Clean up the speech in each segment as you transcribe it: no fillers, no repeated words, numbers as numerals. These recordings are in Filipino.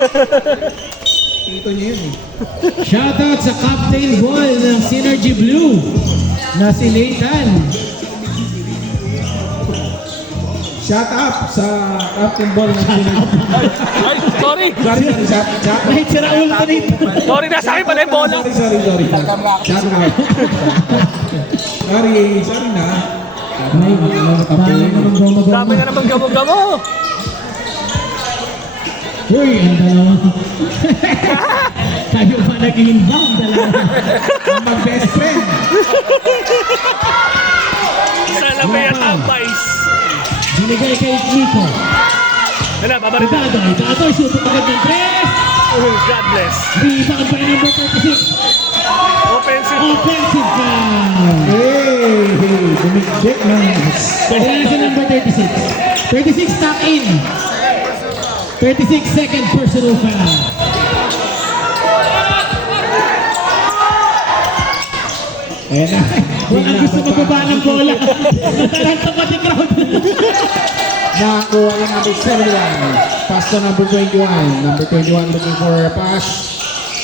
Ito niya yun eh. Shoutout sa Captain Ball ng Synergy Blue na si Nathan. Shout out sa Captain Ball ng Synergy. Ay, sorry. Sorry, shout out. Kahit si Raul ka nito. Sorry, nasa akin pala yung bola. Sorry. Shout out. Sorry na. Ay, Dami na naman gamo-gamo. uy, ang dalawa. Tayo pa nag-inbound dalawa. Mag-best friend. Salamay at tambais. Binigay kay Nico. Wala, babarita. Datoy, shoot agad ng 3. God bless. Rebound pa rin number 36. Offensive. Offensive foul. Hey, bumigdik na. Kaya sa number 36. 36 tap in. 36 second personal foul. Ayan na. Walang gusto magbaba ng bola. Nataranta pati crowd. Nakakuha yung number 71. Pass to number 21. Number 21 looking for a pass.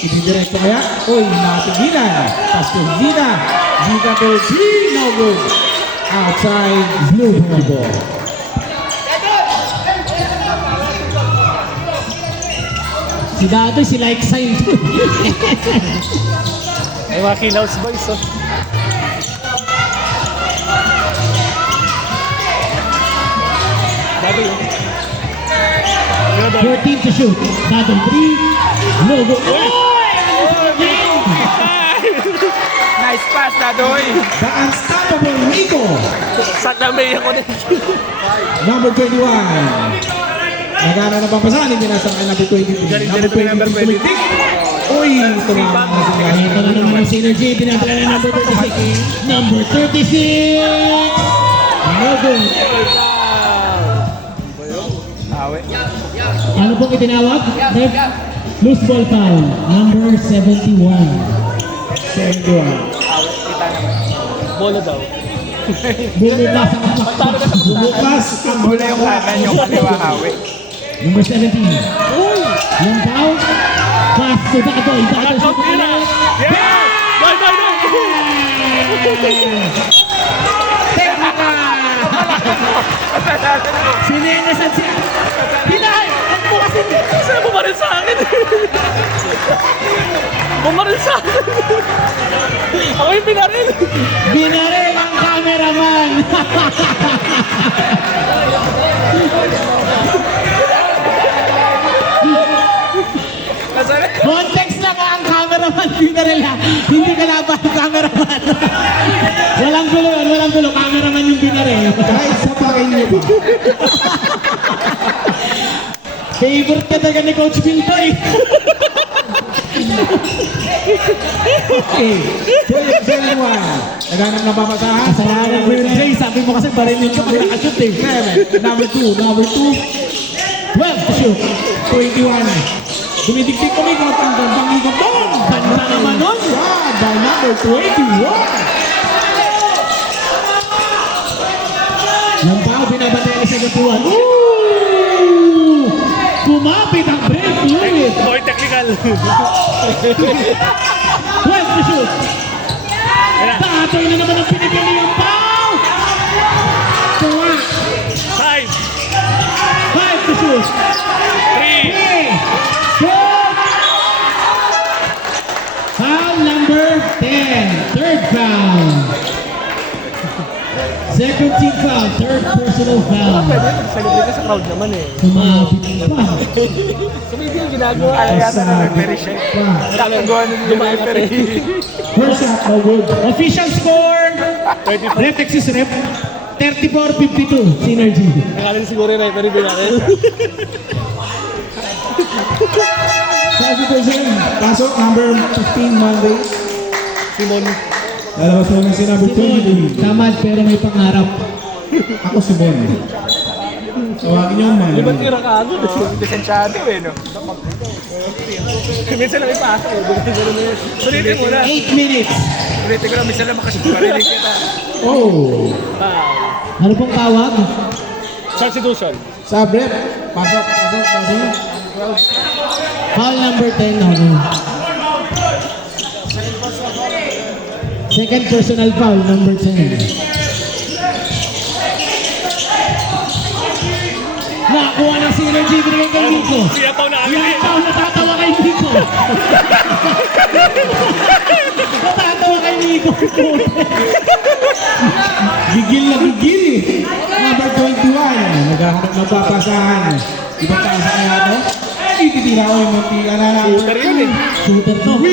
Ididirekto kaya? Uy, natigilan. Pass to Zina. Zina to G. No good. Outside. Blue ball. Si Dado, si like sign to. Ay, mga kilaws boys, oh. Dati, oh. 14 to shoot. Dado 3. No go. Nice pass, Dadoy. The unstoppable Nico. Saklamay ako din. Number 21. Nagana na pampasahan. Hindi nasa number 23. Number 23 tumitik. Uy, tumama na si Ryan. Ito na naman ang synergy. Dinadala na number 36. Number 36. No good. Awe. Ano pong itinawag? Ref, loose ball foul. Number 71. 71. Bola daw. Bumula sa kapakpak. Bukas ang huli yung kanan, yung kaliwa hawi. Number 17. Yung foul. Pass to Dadoy. Dadoy sa pula. Yeah! Doy! Sinenesan siya. Pinay! Ang bukas hindi. Saan bumaril sa akin? Bumaril sa akin. Ako yung pinaril. Binaril ang cameraman. Context lang ang cameraman. Binaril ha. Hindi ka laban ang cameraman. Walang gulo. Cameraman yung binaril. kahit sa pakin niyo ba? Favorite ka talaga ni Coach Pintoy. Okay. 21. Naghanap na papasahan. Kasalanan ko yun, Jay. Sabi mo kasi barilin ka pag nakashoot eh. 7. Number 2. Number 2. 12 to shoot. 21. Dumidiktik kami kung ang gandang ikot doon. Ganda naman nun. Wow, by number 21. Yung pao, binabatay ni Sagatuan. Ooh! Kumapit ang break fluid. Boy, technical. 12 to shoot. Tatoy na naman ang pinipili yung pao. Tuwa. 5, 5 to shoot. 3, 3. Shoot. Foul number 10. Third foul. Second team foul. Third personal foul. celebrate ka sa crowd naman eh. Kumapit pa. Sumibig yung ginagawa. Ay, yata na nag-very siya. Nakagawa na yung referee. First shot, no good. Official score. Ref Exis Ref. 34-52. Synergy. Nakalan siguro yung referee din natin. Substitution. Pasok, number 15, Monday. Simon. Lalabas mo na si number Simon, 23. tamad pero may pangarap. Ako si Bon. Tawagin niyo man. Di ba tira ka agad? Lisensyado eh, no? Minsan lang ipasa eh. Sulitin mo na. 8 minutes. Sulitin ko lang, minsan lang makasiparinig kita. Oh. Ano pong tawag? Substitution. Sa rep. Pasok. Foul number 10. Okay. Second personal foul, number 10. Nakakuha ng synergy, binigay kay Nico. Siya pa na Yan daw, natatawa kay Nico. Natatawa kay Nico. Gigil na gigil eh. Number 21. Naghahanap ng papasahan. Ibang kasa kaya ito? Ititira ko yung munti ka na lang. Shooter yun eh. Shooter to.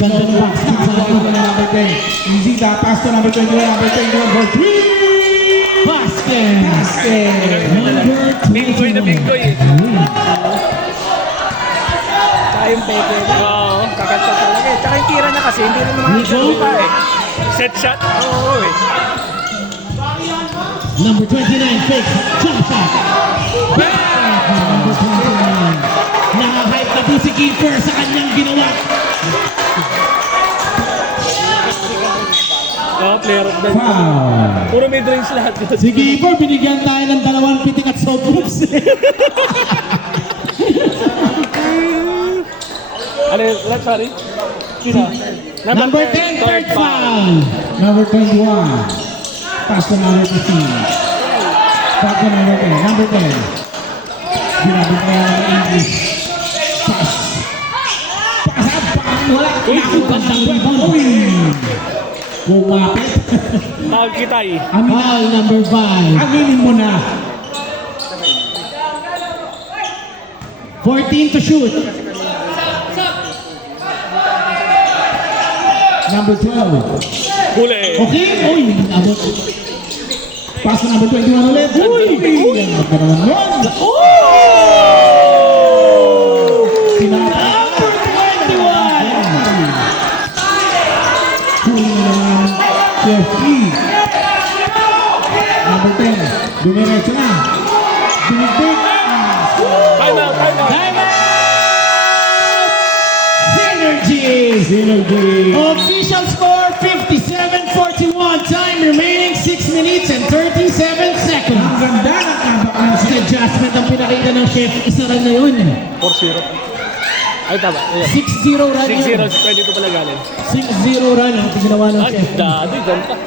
Ganda ng basket sa Ako akin. na number 10. Easy da. Pass to number 21. Number 21 for 3. Basket. Basket. Number 21. Binggoy na binggoy eh. Tayong pepe. Oo. Kakanta talaga eh. Tsaka yung tira niya kasi, hindi rin naman Nico? pa eh. Set shot. Oo eh. Number 29, fake jump shot. Basket. Number 29. Nakahype na po si Keeper sa kanyang ginawa. Oo, player of the Foul. Puro may drinks lahat yun. Si Keeper, binigyan tayo ng 2 pitik at soft moves. Ano yun? Sorry? Sino? Number 10, third foul. Number 21. Pass to number 15. Pass to number 10. Number 10. Ginabit na yan ng English. Pass. Pass up. Pass. Wala. Ang gandang rebound. Uy. Bumapit. Tawag kitay. Foul number 5. Aminin mo na. 14 to shoot. Number 12. Huli. Okay? Uy, abot. Pass to number 21 ulit. Uy. Ang ganda naman yun. Number 21. Huli na naman. Chef E. Number 10. Dumiretso na. Binigdig. Time out, time out. Time out! Synergy! Synergy. Official score 57-41. Time remaining 6 minutes and 37 seconds. Ang ganda ng tabak ng Ang adjustment ang pinakita ng chef. Isa rin na yun. 4-0. Ay, tama. Ayan. 6-0 run 6-0. yun. 22 pala galing. 6-0 run ang ginawa ng Ay, chef. dati. Ganda.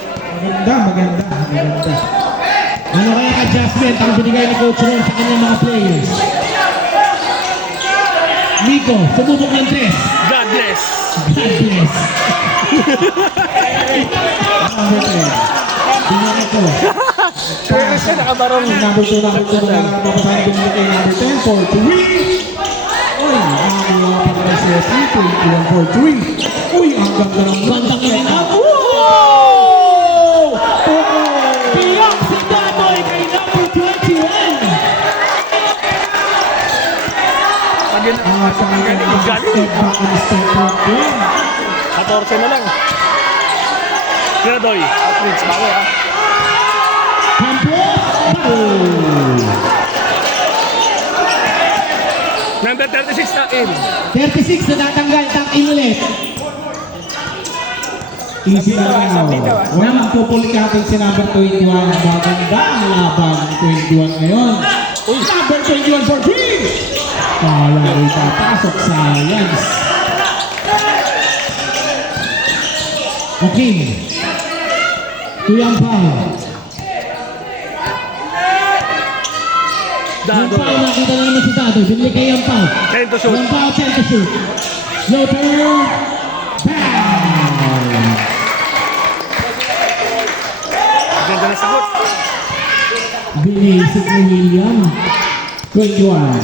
Maganda. Ano kaya adjustment ang binigay ni Coach Ron sa kanyang mga players? Nico, sumubok ng 3. God bless. God bless. Number 10. Dumiretso. Kaya siya nakabarong. Number 2, number 2. Mapapasahan binigay kay number 10 for 3. Uy, nakakuha pa rin si Chef E. 21 for 3. Uy, ang ganda ng Bandang rin up. Wow! Piyak si Datoy kay number 21. At ang step back and step back din. 14 na lang. Gradoy. Outreach, bago ah. Campos. Number 36 na in. 36 na tatanggal. Tang-in ulit. Easy na now. Walang pupulikatay si number 21. Maganda ang laban ng 21 ngayon. Number 21 for 3. Kala rin papasok sa Lions. Okay. Tuyang foul. Yung Dado. foul, nakita na naman si Datoy. Binili kay yung foul. 10 to shoot. Yung foul, 10 to shoot. Floater. Bang! Ganda na sagot. Binisip ni William. 21.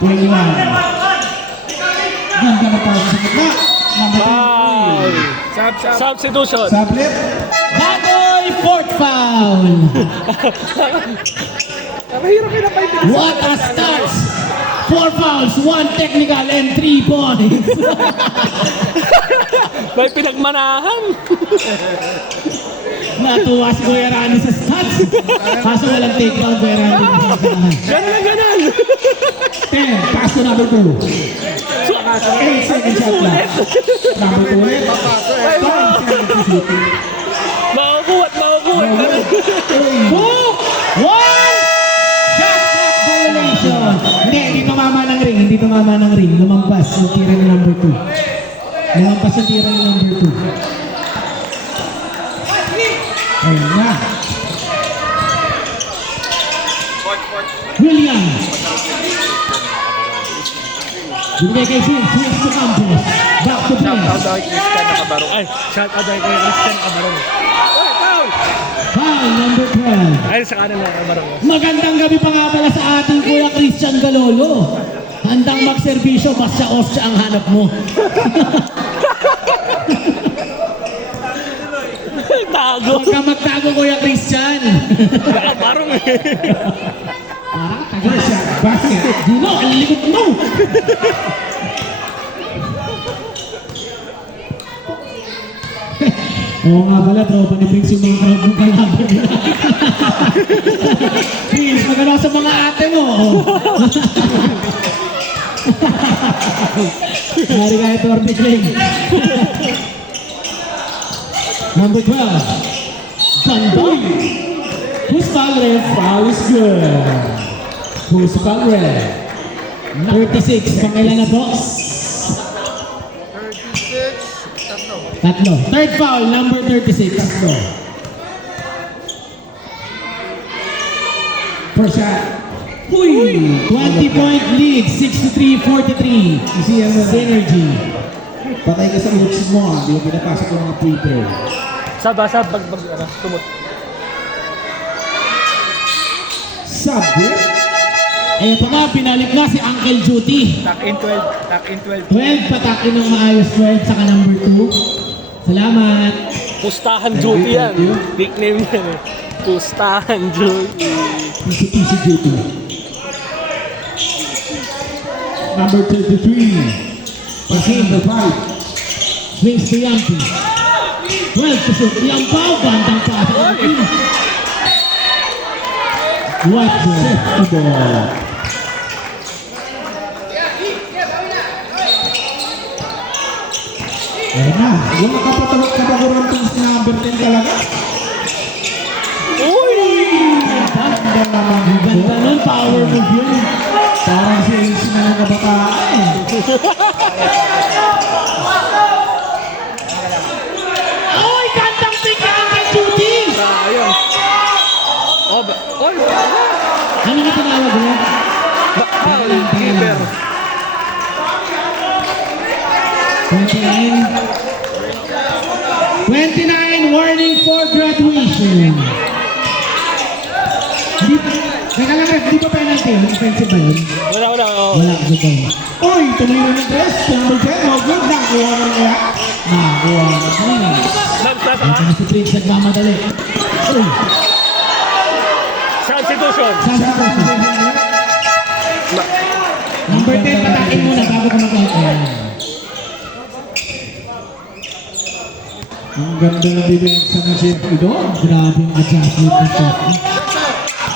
21. Ganda na para sa gitna. Number Foul. Substitution. Sablit. Datoy, fourth foul. Mahirap yun ang 5 minutes. What a start! 4 fouls, 1 technical, and 3 points. May pinagmanahan. Natuwa si Kuya Rani sa stats. Kaso walang take down, Kuya Rani. Ganun lang ganun. 10. Pass to number 2. 8 seconds shot lang. Number 2 ulit. 5 seconds shooting. Makukuha. Boom! 1! Shot clock possession. Hindi tumama ng ring. Hindi tumama ng ring. Lumampas yung tira ni number 2. Lumampas yung tira ni number 2. Ayun na. William. Binigay kay Phil. Swings to Campos. Back to Shout out Prince. daw kay Christian Nakabarong. Ay, shout out daw kay Christian Nakabarong. Oy, foul! Foul number 12. Ay, sa kanan na Nakabarong. Magandang gabi pa nga pala sa ating Kuya Christian Galolo. Handang magserbisyo, basta ostya ang hanap mo. Tago. Huwag ka magtago, Kuya Christian. Nakabarong eh. Parang taga. First shot, basket. Dino, ang likod mo. Oo nga pala, tropa ni Prince yung mga crowd mong kalaban nila. Prince, magano sa mga ate mo. Mari ka ito, Ortiz Ring. Number 12. Ganda. Who's foul, ref? Foul is good. Who's foul, ref? 36. Pangailan na po? Tatlo. Third foul, number 36. Tatlo. First shot. Uy! 20-point lead, 63-43. Isiyan mo na. Synergy. Patay ka sa roots mo ah. Hindi mo pinapasok yung mga free throw. Sab, tumot. Subway. Eto nga, pinalik na si Uncle Judy. Tuck in 12. Tuck in 12. 12, patakin ng maayos 12, saka number 2. Salamat. Pustahan Judy yan. Nickname yan eh. Pustahan Judy. Easy duty. Number 33. Passing number 5. Swings to Yampi. 12 to shoot. Yampaw, bandang pasa. What the? Set to ball. Ayun na. Yung kapagurang pins na number 10 talaga. Ganda naman ito. Ganda nun, power move yun. Parang si Ace na ng kabataan eh. Oy, gandang pick ni Uncle Judy. Ayun. Oh, oy. Ano nga tinawag mo? Foul. Keeper. 29, warning for graduation. Teka lang, ref, di ba penalty yun? Offensive ba yun? Wala. Wala, good ball. Uy, tuloy na ng dress. Number 10. Oh, good. Nakuha mo kaya. Nakakuha na Prince. Nagtasa Ito na si Prince nagmamadali. Uy, substitution. saan si Prince? Number 10, patakin muna bago ka mag-out. Ang ganda ng depensa ng Chef Idon. Grabe yung adjustment ng shot.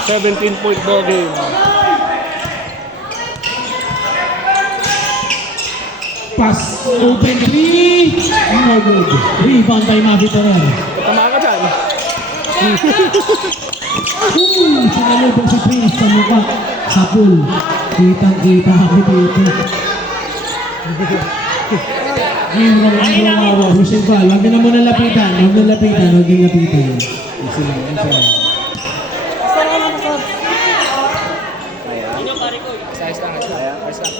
17-point ball game. Pass. Open 3. No good. Rebound by Mavi Torrer. Tama ka dyan. Sinalubong si Prince sa mukha. Sa pool. Kitang-kita ako dito. Ngayon, walang mawawa. Hussein Val, huwag na muna lapitan. Huwag na lapitan. Huwag na lapitan. Isa lang. Isa lang. Size lang. Size lang.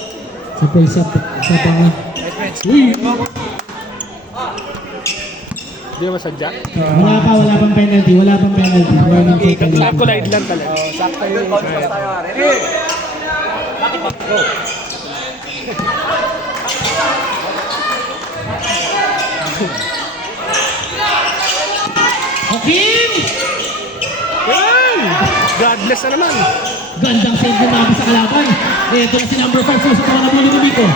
Sa pulsa, sa panga. Uy! Hindi naman sadya. Wala pang penalty. Wala pang penalty. Warning for penalty. Collide lang talaga. Oh, sakto yun. Hakim! Yan! God bless na naman. Gandang save ni Mavi sa kalaban. Ito na si number 5 sa mga nabuli ni Bito.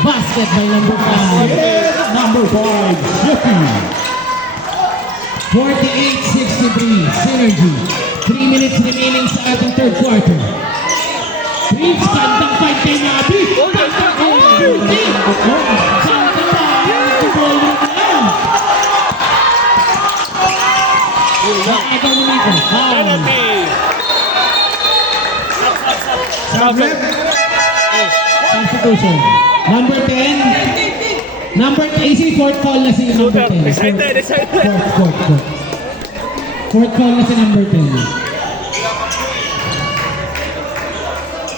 Basket by number 5. Number 5. Jeffy. 48-63. Synergy. 3 minutes remaining sa ating third quarter. Prince, gandang fight kay Mavi. Gandang opportunity. Gandang ball mo na yan. Ito ni Miko. Penalty. Five left. Substitution. Number 10. Number 10. Fourth call na si number 10. Excited, excited. Fourth call na si number 10.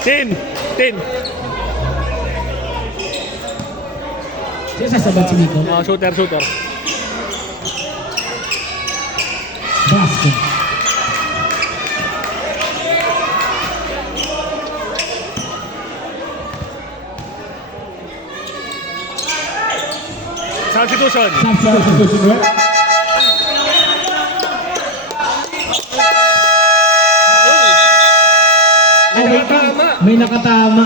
10. Sino sasabat si Nico? Shooter. Basket. Substitution. Substitution left. May nakatama.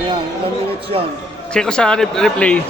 Ayan, ilang minutes yan. Check ko sa replay.